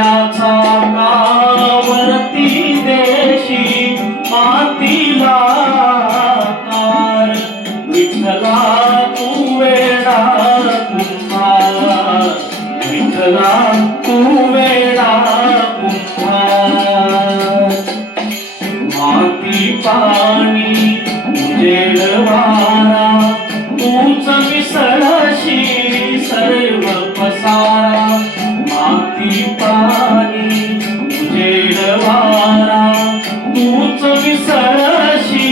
फिरत्याचा कावरती देशी मातीला कार विठ्ठला तू वेडा कुंभार विठ्ठला तू वेडा कुंभार माती पाणी उजेड वारा तूच मिसळशी सर्व पसारा माती पाणी उजेड वारा तूच मिसळशी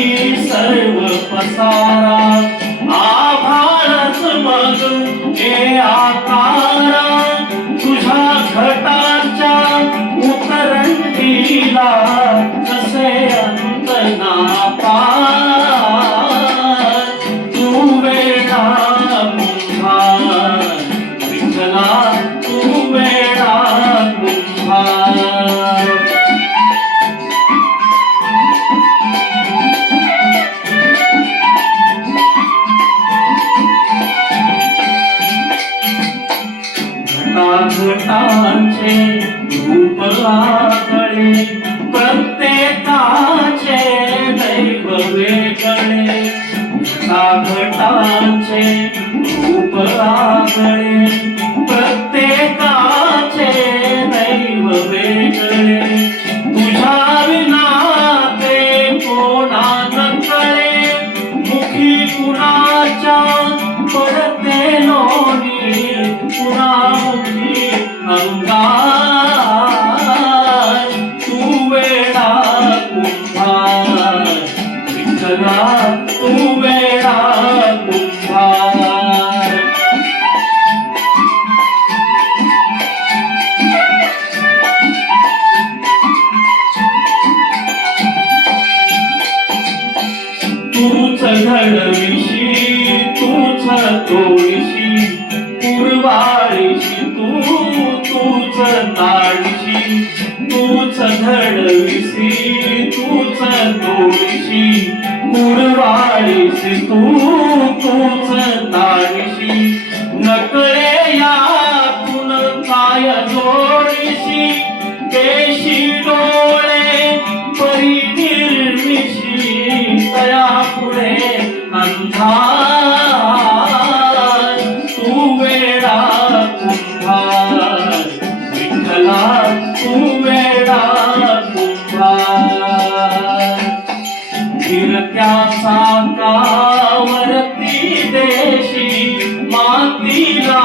सर्व पसारा आभाळच मग हे आकारा तुझ्या घटाच्या उतरंडीला कसे अंत ना पार तू वेडा कुंभार विठ्ठला तू वेडा कुंभार घटाघटांचे रूप आगळे प्रत्येकाचे दैव वेगळे घटाघटांचे रूप आगळे प्रत्येकाचे दैव वेगळे तुझ्या विना ते कोणा न कळे मुखी कुणाच्या पडते लोणी पुरामुखी अंगार तू वेडा कुंभार विठ्ठला तू वेडा कुंभार तूच घडविशी तूच तोडीशी पूर्वाळीशी तूच ताडीशी तूच घडविशी तूच तोडीशी पूर्वाळीशी तूच ताडीशी नकळे यातून काय जोडीशी देशी डोळे परी निर्मिशी तया पुढे अंधार तू वेडा कुंभार विठ्ठला तू वेडा कुंभार फिरत्याचा कावरती देशी मातीला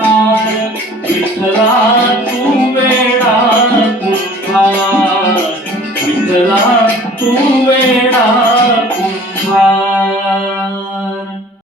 कार विठ्ठला तू वेडा कुंभार विठ्ठला तू वेडा